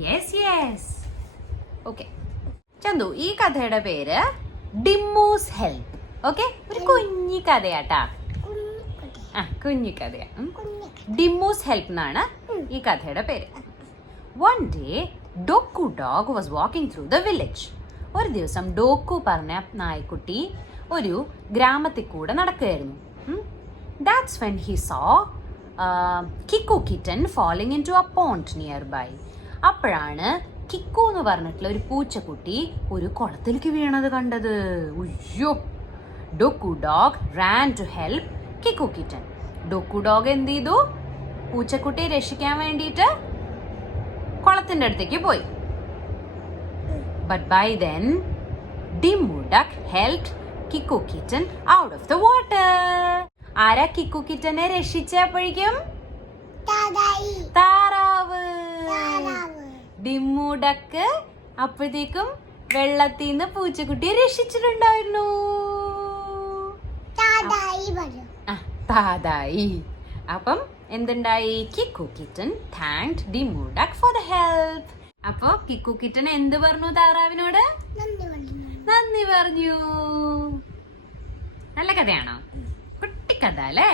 Yes yes okay Chandu ഈ കഥയുടെ പേര് ഡിമ്മൂസ് ഹെൽപ്പ് ഓക്കെ ഒരു കുഞ്ഞി. കഥയാട്ടാ. ആ കുഞ്ഞി കഥയാ. ഡിമ്മൂസ് ഹെൽപ്പ് എന്നാണ് ഈ കഥയുടെ പേര്. One day Doku dog was walking through the village ഒരു ദിവസം ഡോക്കു പറഞ്ഞ നായ്ക്കുട്ടി ഒരു ഗ്രാമത്തിൽ കൂടെ നടക്കുകയായിരുന്നു. That's when he saw Kiku kitten falling into a pond nearby അപ്പോഴാണ് കിക്കോ എന്ന് പറഞ്ഞിട്ടുള്ള ഒരു പൂച്ചക്കുട്ടി ഒരു കുളത്തിലേക്ക് വീണത് കണ്ടത്. ഉയ്യോ. Doku dog ran to help Kiku kitten Doku dog എന്ത് ചെയ്തു? പൂച്ചക്കുട്ടിയെ രക്ഷിക്കാൻ വേണ്ടിയിട്ട് കുളത്തിന്റെ അടുത്തേക്ക് പോയി. But by then Dimu duck help Kiku kitten out of the water ആരാ കിക്കു കിറ്റനെ രക്ഷിച്ചപ്പോഴേക്കും? താറാവ് ഡിമ്മു ഡക്ക് അപ്പോഴത്തേക്കും വെള്ളത്തിൽ നിന്ന് പൂച്ചക്കുട്ടിയെ രക്ഷിച്ചിട്ടുണ്ടായിരുന്നു. താതായി അപ്പം എന്തുണ്ടായി? കിക്കു കിറ്റൻ താങ്ക് ദി മുടക് ഫോർ ദ ഹെൽപ്പ് അപ്പൊ കിക്കു കിറ്റൻ എന്ത് പറഞ്ഞു താറാവിനോട്? നന്ദി പറഞ്ഞു. നല്ല കഥയാണോ? കുട്ടിക്കഥ അല്ലേ?